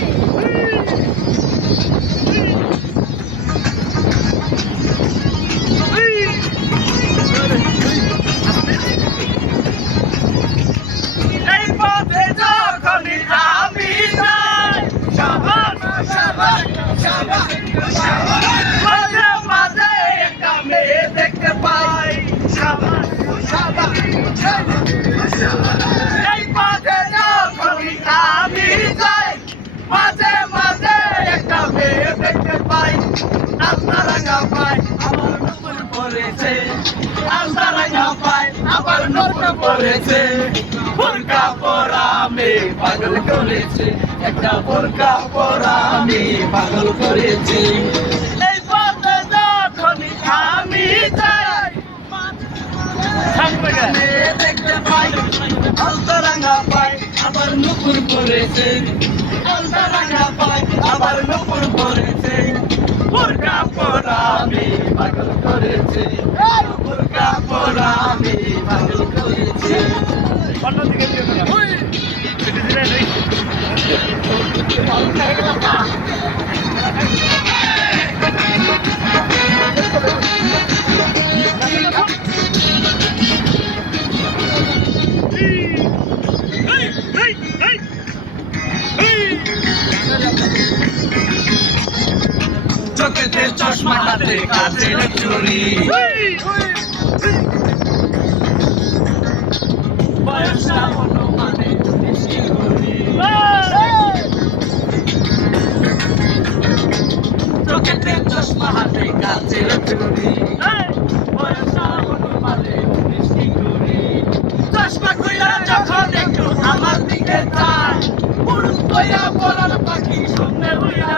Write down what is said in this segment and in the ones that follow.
এই মাঝে মাঝে একটা মেয়ে দেখতে পাই। আলতা রাঙা পাই আমার নতুন পড়েছে। আলতা রাঙা পাই আবার নতুন পড়েছে। বোরকা পরা মে পাগল করেছে। একটা বোরকা পরা মে পাগল করেছে। এই পথে যখনই আমি যাই মেয়ে দেখতে পাই। আলতা আবার নুপুর পড়েছে। আলতা রাঙা পাই আবার নুপুর পড়েছে। বোরকা পরা আমি পাগল করেছে। বোরকা পরা আমি পাগল করেছে। অন্যদিকে চোখেতে চশমা হাতে কাচের চুরি বয়সটা বেশি করি চোখেতে চশমা, হাতে কাচের চুরি বয়সটা বেশি করি চশমা কইরা যখন একটু আমার দিকে চায়। পুরুষ কইরা পাখি সামনে উইরা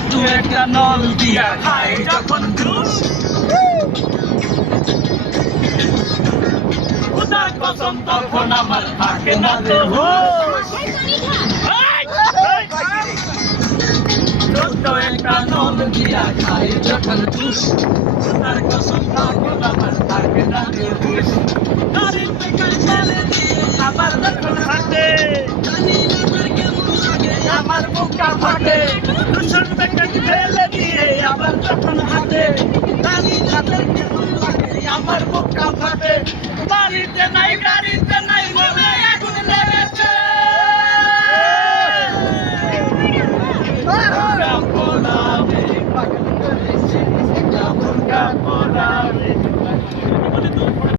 টুটু একটা নল দিয়া খায় যখন জুস উদার কসম তখন আমার থাকে না তো ছোট্ট একটা নল দিয়া খায় যখন জুস উদার কসম তখন আমার থাকে না তো যখন